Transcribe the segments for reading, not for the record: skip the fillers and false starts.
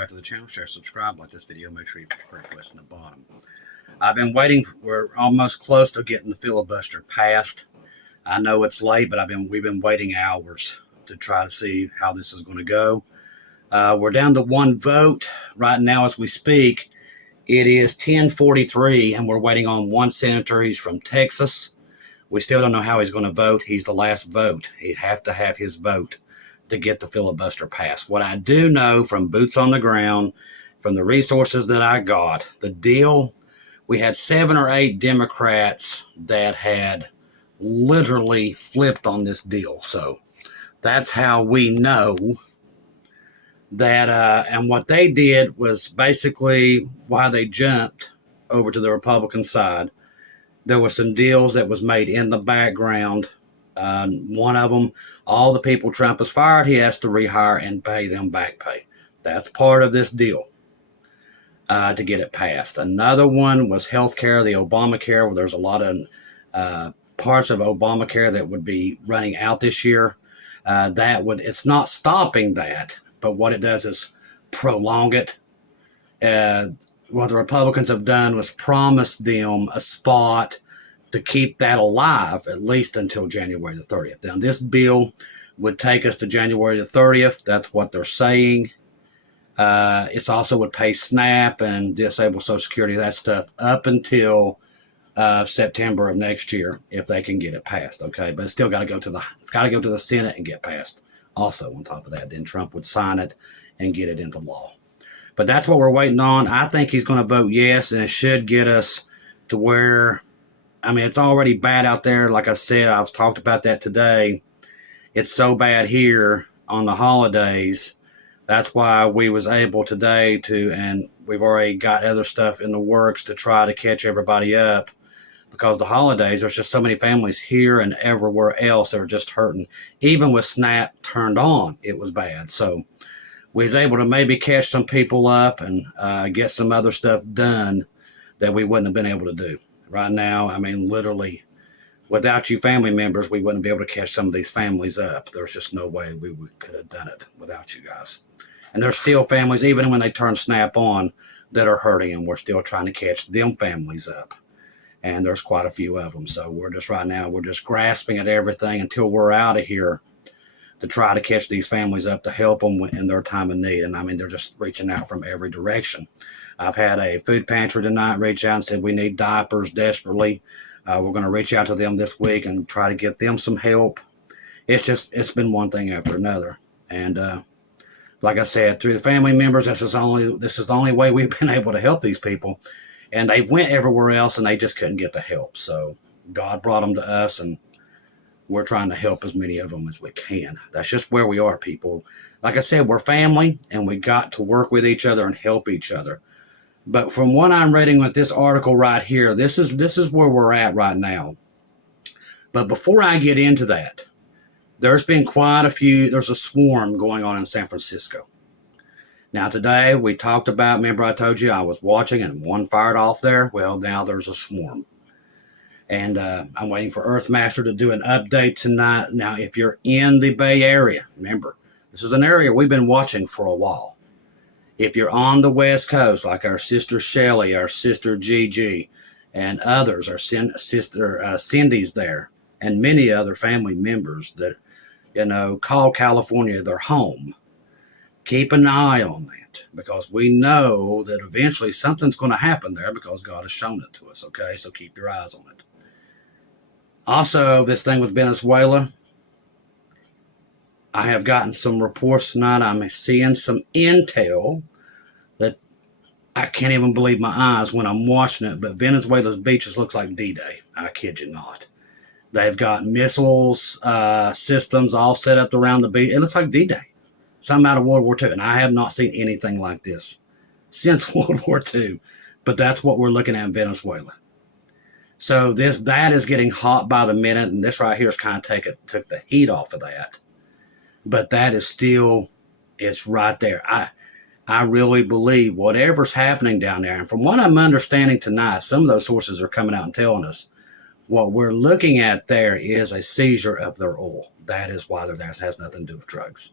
back to the channel. Share, subscribe, like this video. Make sure you push prayer request in the bottom. I've been waiting. We're almost close to getting the filibuster passed. I know it's late, but we've been waiting hours to try to see how this is going to go. We're down to one vote right now as we speak. It is 10:43, and we're waiting on one senator. He's from Texas. We still don't know how he's going to vote. He's the last vote. He'd have to have his vote to get the filibuster passed. What I do know from boots on the ground, from the resources that I got, the deal, we had 7 or 8 Democrats that had literally flipped on this deal. So that's how we know that, and what they did was basically why they jumped over to the Republican side. There were some deals that was made in the background. One of them, all the people Trump has fired, he has to rehire and pay them back pay. That's part of this deal to get it passed. Another one was healthcare, the Obamacare, where there's a lot of parts of Obamacare that would be running out this year. It's not stopping that, but what it does is prolong it. What the Republicans have done was promise them a spot to keep that alive at least until January the 30th. Now, this bill would take us to January the 30th. That's what they're saying. It also would pay SNAP and disable Social Security, that stuff, up until September of next year, if they can get it passed. Okay, but it's still got to go to the Senate and get passed. Also, on top of that, then Trump would sign it and get it into law. But that's what we're waiting on. I think he's going to vote yes, and it should get us to where, I mean, it's already bad out there. Like I said, I've talked about that today. It's so bad here on the holidays. That's why we was able today to, and we've already got other stuff in the works to try to catch everybody up, because the holidays, there's just so many families here and everywhere else that are just hurting. Even with SNAP turned on, it was bad. So we was able to maybe catch some people up and get some other stuff done that we wouldn't have been able to do. Right now, I mean, literally, without you family members, we wouldn't be able to catch some of these families up. There's just no way we could have done it without you guys. And there's still families, even when they turn SNAP on, that are hurting, and we're still trying to catch them families up. And there's quite a few of them. So we're just right now, we're just grasping at everything until we're out of here to try to catch these families up, to help them in their time of need. And I mean, they're just reaching out from every direction. I've had a food pantry tonight reach out and said we need diapers desperately. We're going to reach out to them this week and try to get them some help. It's been one thing after another. And like I said, through the family members, this is the only way we've been able to help these people. And they went everywhere else and they just couldn't get the help. So God brought them to us, and we're trying to help as many of them as we can. That's just where we are, people. Like I said, we're family, and we got to work with each other and help each other. But from what I'm reading with this article right here, this is where we're at right now. But before I get into that, there's been there's a swarm going on in San Francisco. Now today we talked about, remember I told you I was watching and one fired off there? Well, now there's a swarm. And I'm waiting for Earthmaster to do an update tonight. Now, if you're in the Bay Area, remember, this is an area we've been watching for a while. If you're on the West Coast, like our sister Shelly, our sister Gigi, and others, our sister Cindy's there, and many other family members that, call California their home, keep an eye on that, because we know that eventually something's going to happen there, because God has shown it to us, okay? So keep your eyes on it. Also, this thing with Venezuela, I have gotten some reports tonight. I'm seeing some intel that I can't even believe my eyes when I'm watching it, but Venezuela's beaches looks like D-Day. I kid you not. They've got missiles, systems all set up around the beach. It looks like D-Day. Something out of World War II, and I have not seen anything like this since World War II. But that's what we're looking at in Venezuela. So that is getting hot by the minute, and this right here is kind of took the heat off of that. But that is still, it's right there. I really believe whatever's happening down there, and from what I'm understanding tonight, some of those sources are coming out and telling us what we're looking at there is a seizure of their oil. That is why they're there. It has nothing to do with drugs.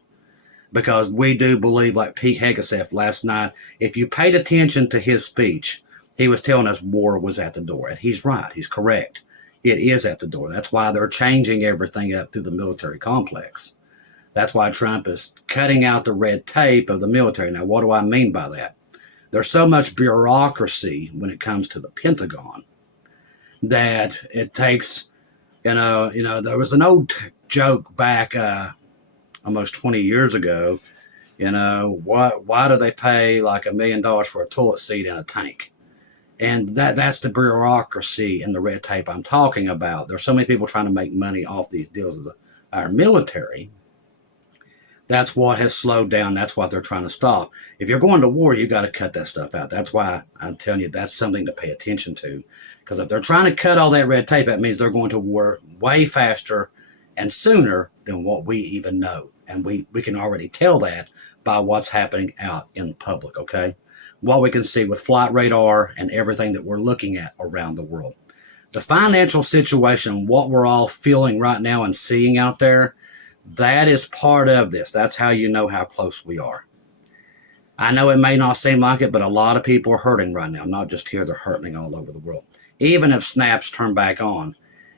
because we do believe, like Pete Hegseth last night, if you paid attention to his speech, he was telling us war was at the door. And he's right. He's correct. It is at the door. That's why they're changing everything up through the military complex. That's why Trump is cutting out the red tape of the military. Now, what do I mean by that? There's so much bureaucracy when it comes to the Pentagon that it takes, there was an old joke back almost 20 years ago, why do they pay like $1 million for a toilet seat in a tank? And that's the bureaucracy and the red tape I'm talking about. There's so many people trying to make money off these deals with our military. That's what has slowed down. That's what they're trying to stop. If you're going to war, you got to cut that stuff out. That's why I'm telling you that's something to pay attention to. Because if they're trying to cut all that red tape, that means they're going to war way faster and sooner than what we even know. And we can already tell that by what's happening out in public, okay? What we can see with flight radar and everything that we're looking at around the world. The financial situation, what we're all feeling right now and seeing out there, that is part of this. That's how you know how close we are. I know it may not seem like it, but a lot of people are hurting right now. Not just here, they're hurting all over the world. Even if SNAP's turned back on,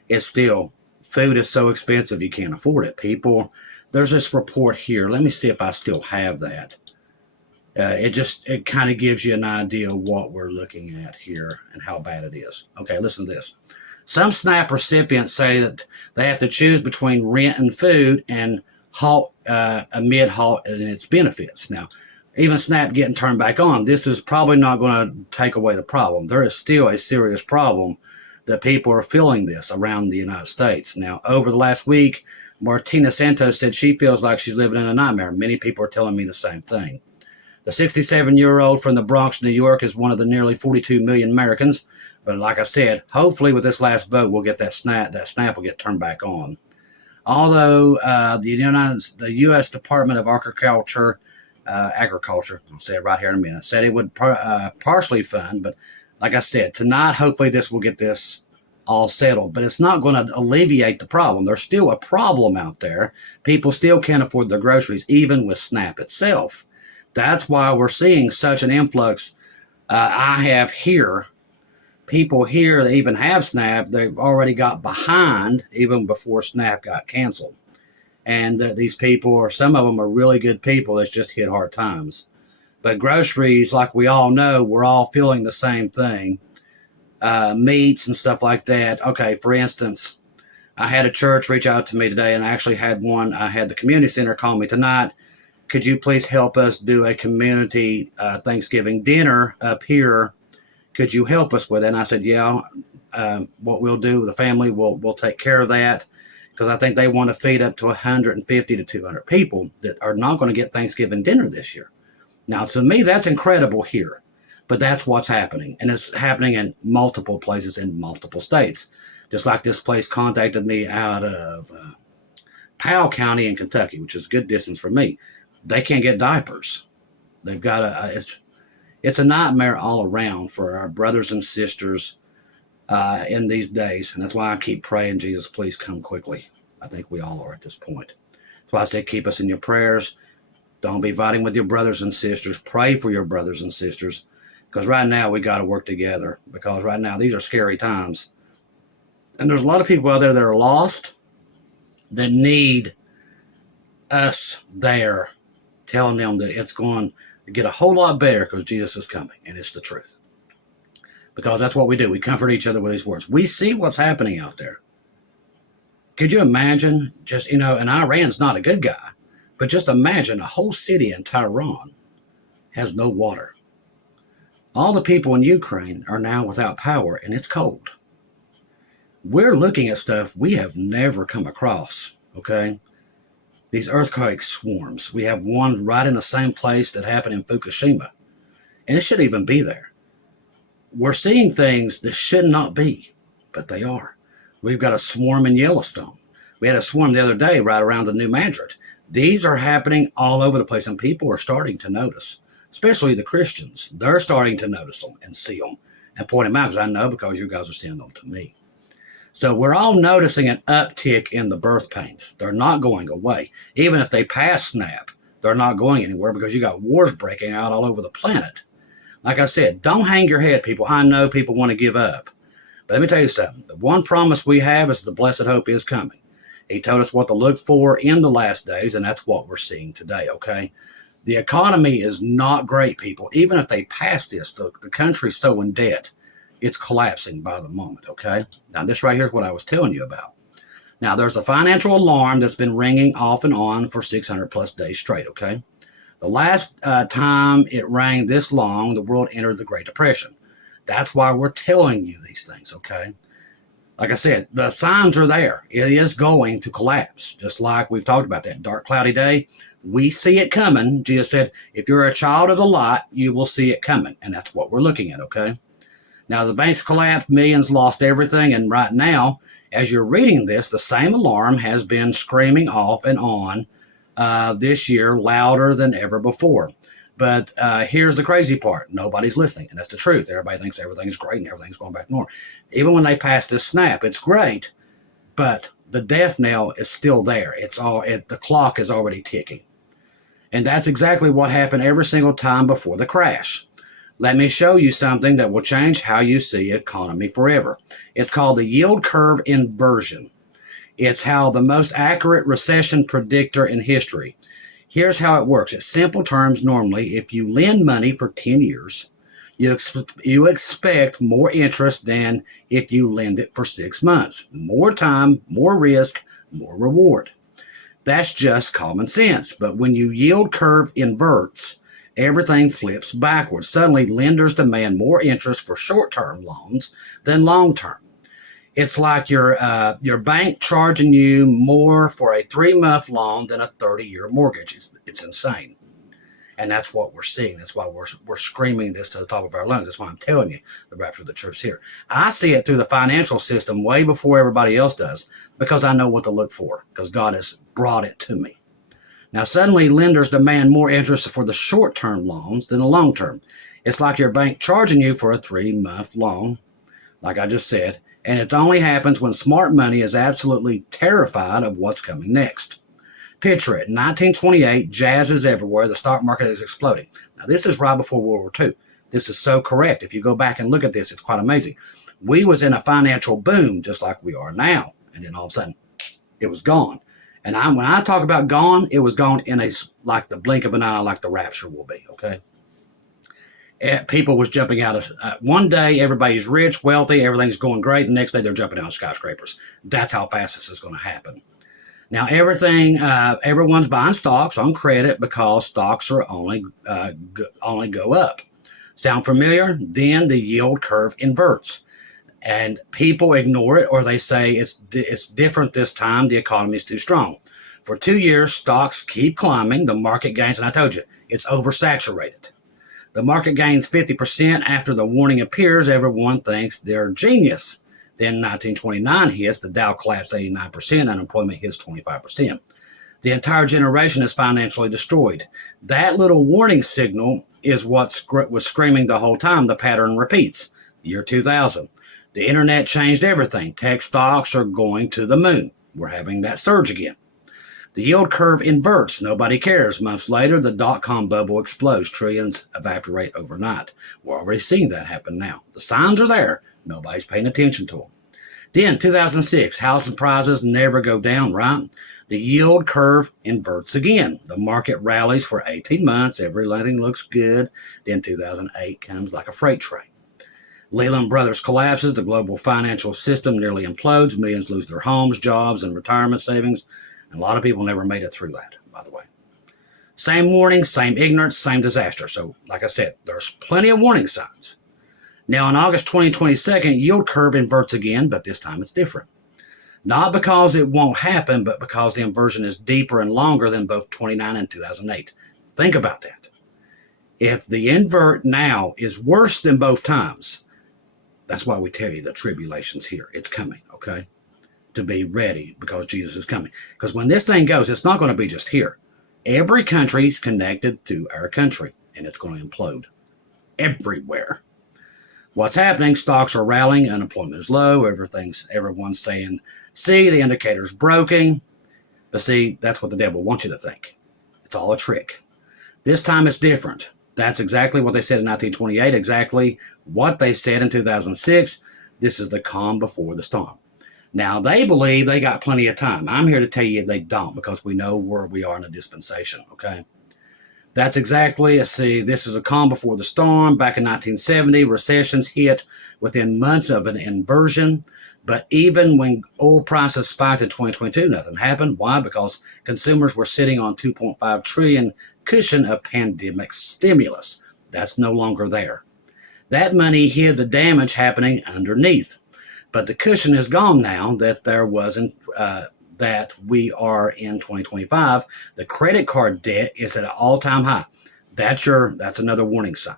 it's still, food is so expensive you can't afford it. People, there's this report here. Let me see if I still have that. It kind of gives you an idea of what we're looking at here and how bad it is. Okay, listen to this. Some SNAP recipients say that they have to choose between rent and food and amid halt and its benefits. Now, even SNAP getting turned back on, this is probably not going to take away the problem. There is still a serious problem that people are feeling this around the United States. Now, over the last week, Martina Santos said she feels like she's living in a nightmare. Many people are telling me the same thing. The 67-year-old from the Bronx, New York, is one of the nearly 42 million Americans. But like I said, hopefully with this last vote, we'll get that SNAP will get turned back on. Although the U.S. Department of Agriculture, I'll say it right here in a minute, said it would partially fund. But like I said, tonight, hopefully this will get this all settled. But it's not going to alleviate the problem. There's still a problem out there. People still can't afford their groceries, even with SNAP itself. That's why we're seeing such an influx. I have here, people here that even have SNAP, they've already got behind even before SNAP got canceled. And these people, some of them are really good people that's just hit hard times. But groceries, like we all know, we're all feeling the same thing. Meats and stuff like that. Okay, for instance, I had a church reach out to me today, and I actually had the community center call me tonight. Could you please help us do a community Thanksgiving dinner up here? Could you help us with it? And I said, yeah, what we'll do with the family, we'll take care of that, because I think they want to feed up to 150 to 200 people that are not going to get Thanksgiving dinner this year. Now, to me, that's incredible here, but that's what's happening. And it's happening in multiple places in multiple states. Just like this place contacted me out of Powell County in Kentucky, which is a good distance from me. They can't get diapers. They've got it's a nightmare all around for our brothers and sisters in these days. And that's why I keep praying, Jesus, please come quickly. I think we all are at this point. That's why I say keep us in your prayers. Don't be fighting with your brothers and sisters. Pray for your brothers and sisters. Because right now we got to work together. Because right now these are scary times. And there's a lot of people out there that are lost that need us there telling them that it's going to get a whole lot better because Jesus is coming, and it's the truth. Because that's what we do. We comfort each other with these words. We see what's happening out there. Could you imagine just, and Iran's not a good guy, but just imagine a whole city in Tehran has no water. All the people in Ukraine are now without power, and it's cold. We're looking at stuff we have never come across, okay? These earthquake swarms. We have one right in the same place that happened in Fukushima. And it shouldn't even be there. We're seeing things that should not be, but they are. We've got a swarm in Yellowstone. We had a swarm the other day right around the New Madrid. These are happening all over the place, and people are starting to notice, especially the Christians. They're starting to notice them and see them and point them out, because I know because you guys are sending them to me. So we're all noticing an uptick in the birth pains. They're not going away. Even if they pass SNAP, They're not going anywhere because you got wars breaking out all over the planet. Like I said, don't hang your head, people. I know people want to give up. But let me tell you something. The one promise we have is the blessed hope is coming. He told us what to look for in the last days, and that's what we're seeing today, okay? The economy is not great, people. Even if they pass this, the country's so in debt, it's collapsing by the moment, okay? Now, this right here is what I was telling you about. Now, there's a financial alarm that's been ringing off and on for 600 plus days straight, okay? The last time it rang this long, the world entered the Great Depression. That's why we're telling you these things, okay? Like I said, the signs are there. It is going to collapse, just like we've talked about that dark, cloudy day. We see it coming. Jesus said, if you're a child of the light, you will see it coming. And that's what we're looking at, okay? Now, the banks collapsed, millions lost everything, and right now, as you're reading this, the same alarm has been screaming off and on this year louder than ever before. But here's the crazy part. Nobody's listening, and that's the truth. Everybody thinks everything's great and everything's going back to normal. Even when they pass this snap, it's great, but the death knell is still there. The clock is already ticking. And that's exactly what happened every single time before the crash. Let me show you something that will change how you see economy forever. It's called the yield curve inversion. It's how the most accurate recession predictor in history. Here's how it works. In simple terms, normally, if you lend money for 10 years, you expect more interest than if you lend it for 6 months. More time, more risk, more reward. That's just common sense. But when you yield curve inverts, everything flips backwards. Suddenly, lenders demand more interest for short-term loans than long-term. It's like your bank charging you more for a 3-month loan than a 30-year mortgage. It's insane. And that's what we're seeing. That's why we're screaming this to the top of our lungs. That's why I'm telling you the rapture of the church is here. I see it through the financial system way before everybody else does because I know what to look for because God has brought it to me. Now, suddenly, lenders demand more interest for the short-term loans than the long-term. It's like your bank charging you for a 3-month loan, like I just said, and it only happens when smart money is absolutely terrified of what's coming next. Picture it. 1928, jazz is everywhere. The stock market is exploding. Now, this is right before World War II. This is so correct. If you go back and look at this, it's quite amazing. We was in a financial boom just like we are now, and then all of a sudden, it was gone. And when I talk about gone, it was gone in like the blink of an eye, like the rapture will be, okay? People was jumping out of, one day everybody's rich, wealthy, everything's going great. The next day they're jumping out of skyscrapers. That's how fast this is going to happen. Now everyone's buying stocks on credit because stocks are only go up. Sound familiar? Then the yield curve inverts. And people ignore it or they say it's different this time. The economy is too strong. For 2 years, stocks keep climbing. The market gains, and I told you, it's oversaturated. The market gains 50% after the warning appears. Everyone thinks they're genius. Then 1929 hits, the Dow collapsed 89%, unemployment hits 25%. The entire generation is financially destroyed. That little warning signal is what was screaming the whole time. The pattern repeats. Year 2000. The internet changed everything. Tech stocks are going to the moon. We're having that surge again. The yield curve inverts. Nobody cares. Months later, the dot-com bubble explodes. Trillions evaporate overnight. We're already seeing that happen now. The signs are there. Nobody's paying attention to them. Then, 2006, housing prices never go down, right? The yield curve inverts again. The market rallies for 18 months. Everything looks good. Then 2008 comes like a freight train. Lehman Brothers collapses. The global financial system nearly implodes. Millions lose their homes, jobs, and retirement savings. And a lot of people never made it through that, by the way. Same warning, same ignorance, same disaster. So, like I said, there's plenty of warning signs. Now, on August 2022, yield curve inverts again, but this time it's different. Not because it won't happen, but because the inversion is deeper and longer than both 29 and 2008. Think about that. If the invert now is worse than both times, that's why we tell you the tribulation's here. It's coming, okay? To be ready because Jesus is coming. Because when this thing goes, it's not going to be just here. Every country is connected to our country, and it's going to implode everywhere. What's happening? Stocks are rallying, unemployment is low, everyone's saying, see, the indicator's broken. But see, that's what the devil wants you to think. It's all a trick. This time it's different. That's exactly what they said in 1928, exactly what they said in 2006. This is the calm before the storm. Now, they believe they got plenty of time. I'm here to tell you they don't, because we know where we are in the dispensation, okay? That's exactly, let's see, this is a calm before the storm. Back in 1970, recessions hit within months of an inversion. But even when oil prices spiked in 2022, nothing happened. Why? Because consumers were sitting on $2.5 trillion cushion of pandemic stimulus. That's no longer there. That money hid the damage happening underneath. But the cushion is gone now that there wasn't, that we are in 2025. The credit card debt is at an all-time high. That's another warning sign.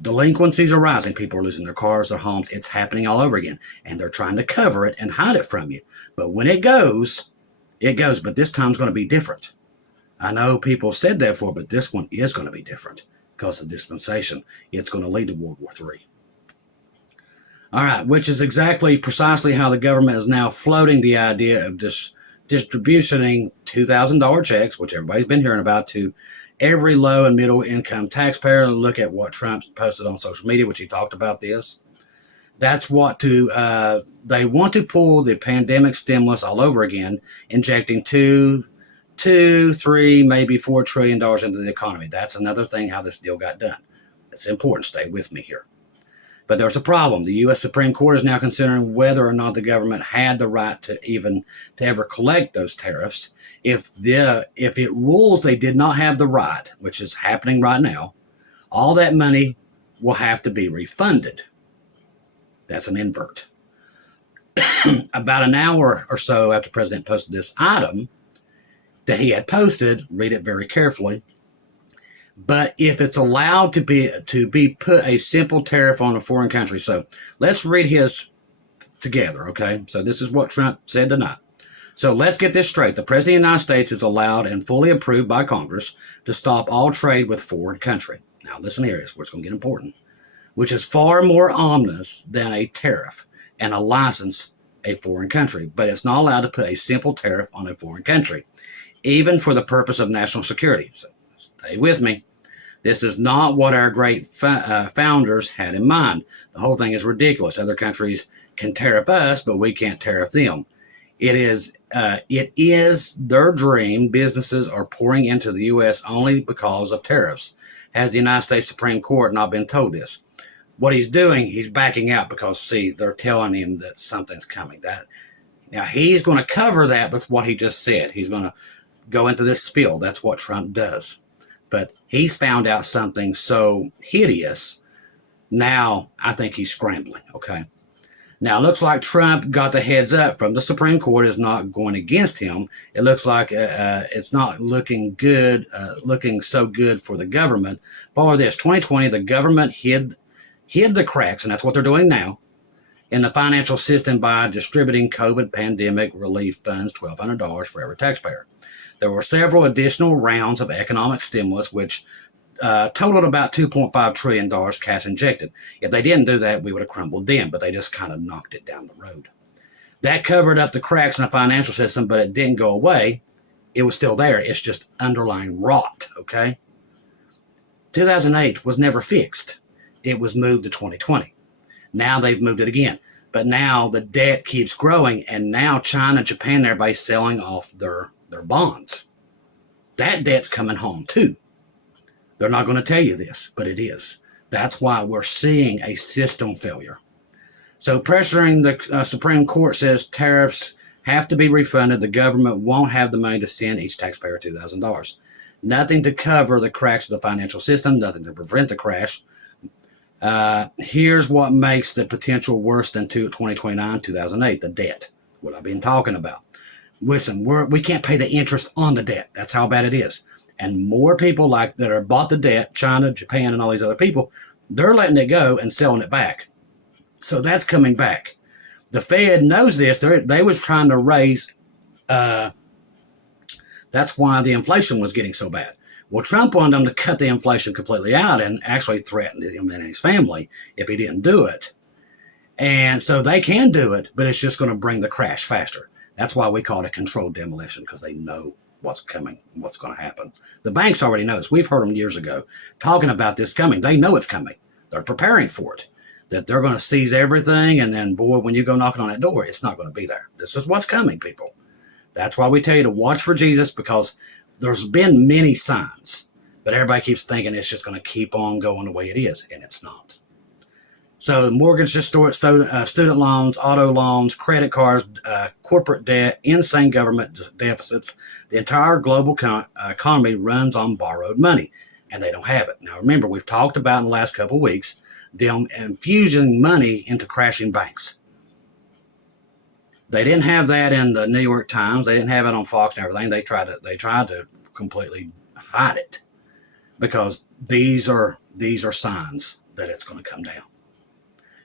Delinquencies are rising. People are losing their cars, their homes. It's happening all over again. And they're trying to cover it and hide it from you. But when it goes, it goes. But this time's going to be different. I know people have said that before, but this one is going to be different because of dispensation. It's going to lead to World War III. All right, which is precisely how the government is now floating the idea of distributing $2,000 checks, which everybody's been hearing about, to every low and middle income taxpayer. Look at what Trump posted on social media, which he talked about this. That's what they want to pull the pandemic stimulus all over again, injecting $2, $3, maybe $4 trillion into the economy. That's another thing how this deal got done. It's important. Stay with me here. But there's a problem. The U.S. Supreme Court is now considering whether or not the government had the right to ever collect those tariffs. If it rules they did not have the right, which is happening right now, all that money will have to be refunded. That's an invert. About an hour or so after the president posted this item that he had posted, read it very carefully. But if it's allowed to be put a simple tariff on a foreign country. So let's read his together, okay? So this is what Trump said tonight. So let's get this straight. The President of the United States is allowed and fully approved by Congress to stop all trade with foreign country. Now listen here, is where it's going to get important. Which is far more ominous than a tariff and a license a foreign country. But it's not allowed to put a simple tariff on a foreign country, even for the purpose of national security. So stay with me. This is not what our great founders had in mind. The whole thing is ridiculous. Other countries can tariff us, but we can't tariff them. It is their dream. Businesses are pouring into the U.S. only because of tariffs. Has the United States Supreme Court not been told this? What he's doing, he's backing out because, see, they're telling him that something's coming. Now, he's going to cover that with what he just said. He's going to go into this spiel. That's what Trump does. But he's found out something so hideous. Now, I think he's scrambling, okay? Now, it looks like Trump got the heads up from the Supreme Court is not going against him. It looks like it's not looking good, looking so good for the government. For this 2020, the government hid the cracks, and that's what they're doing now, in the financial system by distributing COVID pandemic relief funds, $1,200 for every taxpayer. There were several additional rounds of economic stimulus, which totaled about $2.5 trillion cash injected. If they didn't do that, we would have crumbled then, but they just kind of knocked it down the road. That covered up the cracks in the financial system, but it didn't go away. It was still there. It's just underlying rot, okay? 2008 was never fixed. It was moved to 2020. Now they've moved it again. But now the debt keeps growing, and now China, Japan, everybody's selling off their bonds. That debt's coming home too. They're not going to tell you this, but it is. That's why we're seeing a system failure. So pressuring the Supreme Court says tariffs have to be refunded. The government won't have the money to send each taxpayer $2,000. Nothing to cover the cracks of the financial system, nothing to prevent the crash. Here's what makes the potential worse than 2029, 2008, the debt, what I've been talking about. Listen, we can't pay the interest on the debt. That's how bad it is. And more people like that are bought the debt, China, Japan, and all these other people, they're letting it go and selling it back. So that's coming back. The Fed knows this. They was trying to raise, that's why the inflation was getting so bad. Well, Trump wanted them to cut the inflation completely out and actually threatened him and his family if he didn't do it. And so they can do it, but it's just going to bring the crash faster. That's why we call it a controlled demolition, because they know what's coming, what's going to happen. The banks already knows. We've heard them years ago talking about this coming. They know it's coming. They're preparing for it. That they're going to seize everything, and then, boy, when you go knocking on that door, it's not going to be there. This is what's coming, people. That's why we tell you to watch for Jesus, because there's been many signs, but everybody keeps thinking it's just going to keep on going the way it is, and it's not. So mortgage, student loans, auto loans, credit cards, corporate debt, insane government deficits. The entire global economy runs on borrowed money, and they don't have it. Now, remember, we've talked about in the last couple of weeks them infusing money into crashing banks. They didn't have that in the New York Times. They didn't have it on Fox and everything. They tried to completely hide it, because these are signs that it's going to come down.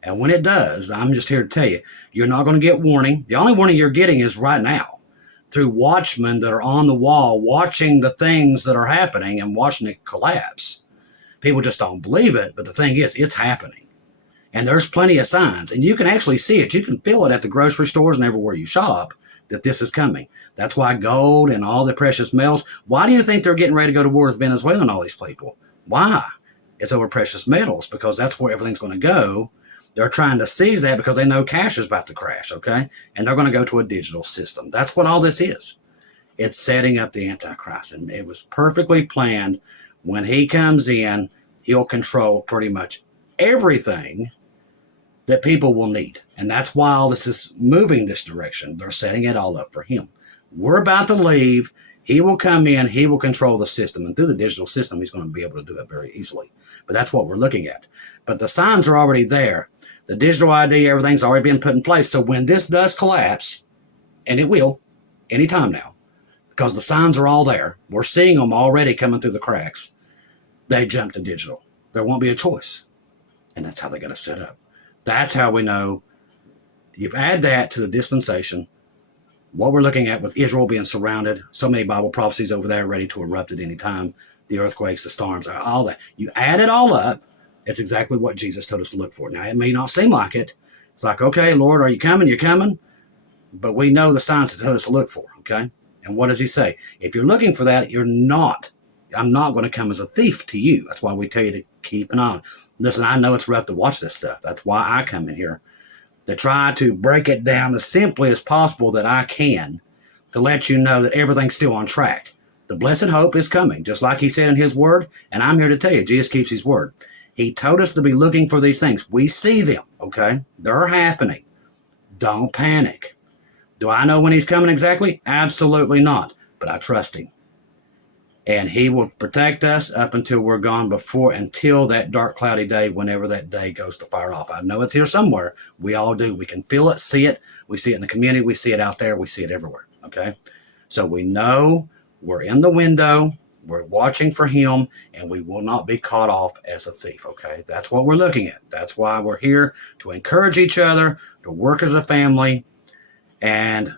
And when it does, I'm just here to tell you, you're not going to get warning. The only warning you're getting is right now through watchmen that are on the wall watching the things that are happening and watching it collapse. People just don't believe it, but the thing is, it's happening. And there's plenty of signs, and you can actually see it. You can feel it at the grocery stores and everywhere you shop that this is coming. That's why gold and all the precious metals, why do you think they're getting ready to go to war with Venezuela and all these people? Why? It's over precious metals, because that's where everything's going to go. They're trying to seize that because they know cash is about to crash, okay? And they're going to go to a digital system. That's what all this is. It's setting up the Antichrist, and it was perfectly planned. When he comes in, he'll control pretty much everything that people will need. And that's why all this is moving this direction. They're setting it all up for him. We're about to leave. He will come in. He will control the system. And through the digital system, he's going to be able to do it very easily. But that's what we're looking at. But the signs are already there. The digital ID, everything's already been put in place. So when this does collapse, and it will, anytime now, because the signs are all there, we're seeing them already coming through the cracks, they jump to digital. There won't be a choice. And that's how they got to set up. That's how we know. You add that to the dispensation, what we're looking at with Israel being surrounded, so many Bible prophecies over there ready to erupt at any time, the earthquakes, the storms, all that. You add it all up, it's exactly what Jesus told us to look for. Now, it may not seem like it. It's like, okay, Lord, are you coming? You're coming. But we know the signs to tell us to look for, okay? And what does he say? If you're looking for that, I'm not going to come as a thief to you. That's why we tell you to keep an eye. Listen, I know it's rough to watch this stuff. That's why I come in here to try to break it down as simply as possible that I can, to let you know that everything's still on track. The blessed hope is coming, just like he said in his word, and I'm here to tell you, Jesus keeps his word. He told us to be looking for these things. We see them, okay? They're happening. Don't panic. Do I know when he's coming exactly? Absolutely not, but I trust him. And he will protect us up until we're gone, until that dark, cloudy day, whenever that day goes to fire off. I know it's here somewhere. We all do. We can feel it, see it. We see it in the community. We see it out there. We see it everywhere, okay? So we know we're in the window. We're watching for him, and we will not be caught off as a thief, okay? That's what we're looking at. That's why we're here, to encourage each other, to work as a family, and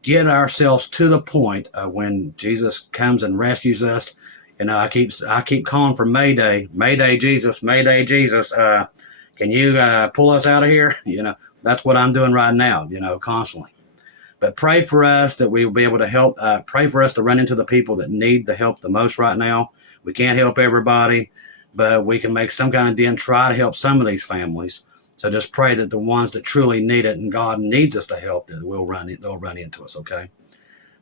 get ourselves to the point of when Jesus comes and rescues us. You know, I keep calling for Mayday, Mayday Jesus, Mayday Jesus. Can you pull us out of here? You know, that's what I'm doing right now, you know, constantly. But pray for us that we will be able to help. Pray for us to run into the people that need the help the most right now. We can't help everybody, but we can make some kind of dent, try to help some of these families. So just pray that the ones that truly need it and God needs us to help, that they'll run into us, okay?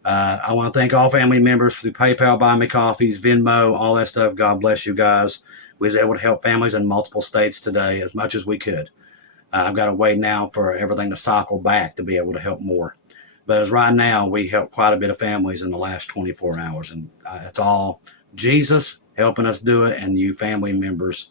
I want to thank all family members through PayPal, Buy Me Coffees, Venmo, all that stuff. God bless you guys. We was able to help families in multiple states today as much as we could. I've got to wait now for everything to cycle back to be able to help more. But as right now, we helped quite a bit of families in the last 24 hours. And it's all Jesus helping us do it, and you family members.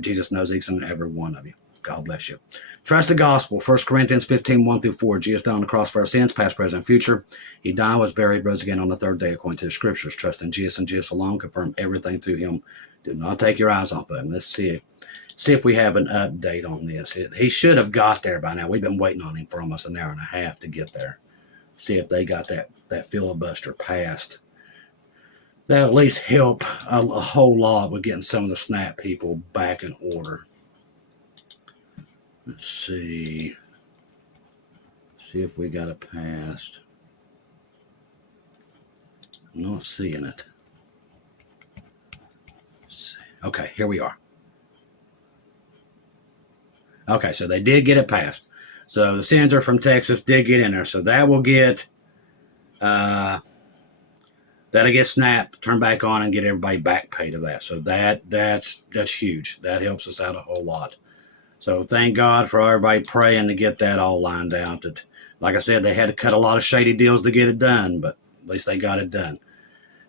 Jesus knows each and every one of you. God bless you. Trust the gospel. 1 Corinthians 15, 1-4. Jesus died on the cross for our sins, past, present, and future. He died, was buried, rose again on the third day according to the scriptures. Trust in Jesus and Jesus alone. Confirm everything through him. Do not take your eyes off of him. Let's see if we have an update on this. He should have got there by now. We've been waiting on him for almost an hour and a half to get there. See if they got that filibuster passed. That'll at least help a whole lot with getting some of the SNAP people back in order. Let's see. See if we got it passed. I'm not seeing it. Let's see. Okay, here we are. Okay, so they did get it passed. So the senator from Texas did get in there. So that will get that'll get SNAP turned back on and get everybody back pay to that. So that's huge. That helps us out a whole lot. So thank God for everybody praying to get that all lined out. That, like I said, they had to cut a lot of shady deals to get it done, but at least they got it done.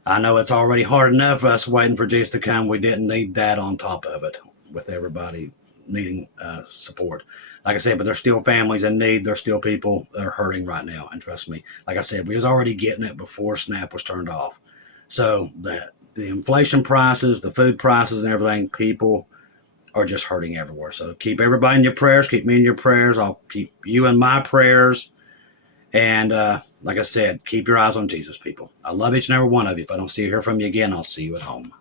I know it's already hard enough for us waiting for Jesus to come. We didn't need that on top of it with everybody needing support. Like I said, but there's still families in need. There's still people that are hurting right now. And trust me, like I said, we was already getting it before SNAP was turned off. So the inflation prices, the food prices and everything, people are just hurting everywhere. So keep everybody in your prayers. Keep me in your prayers. I'll keep you in my prayers. And like I said, keep your eyes on Jesus, people. I love each and every one of you. If I don't see you, hear from you again, I'll see you at home.